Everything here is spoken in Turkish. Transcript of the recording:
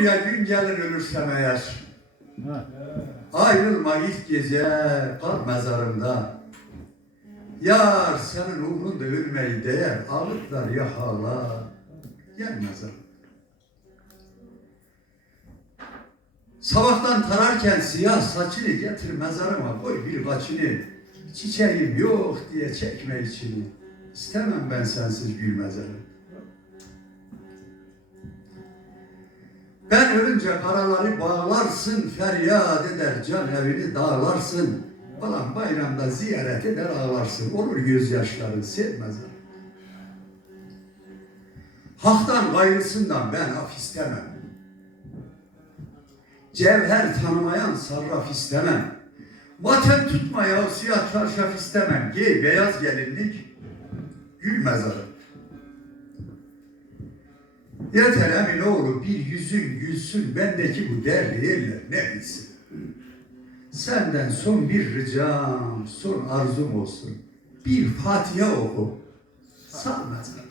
ya gün gelir ölürsem eğer. Ayrılma ilk gece kal mezarımda. Yar senin uğrunda ölmeyi değer. Ağıtlar ya hala. Gel mezar. Sabahtan tararken siyah saçını getir mezarıma koy bir kaçını. Çiçeğim yok diye çekme içini. İstemem ben sensiz gül mezarı. Ben ölünce karaları bağlarsın, feryat eder can evini dağlarsın. Falan bayramda ziyaret eder ağlarsın. Olur gözyaşların sevmez. Hak'tan gayrısından ben af istemem. Cevher tanımayan sarraf istemem. Matem tutmaya siyah çarşaf istemem. Giy beyaz gelinlik, gül mezarı. Yeter emin oğlu bir yüzün gülsün bendeki bu derdi eller ne bilsin. Senden son bir ricam, son arzum olsun. Bir Fatiha oku. Sağ mezar.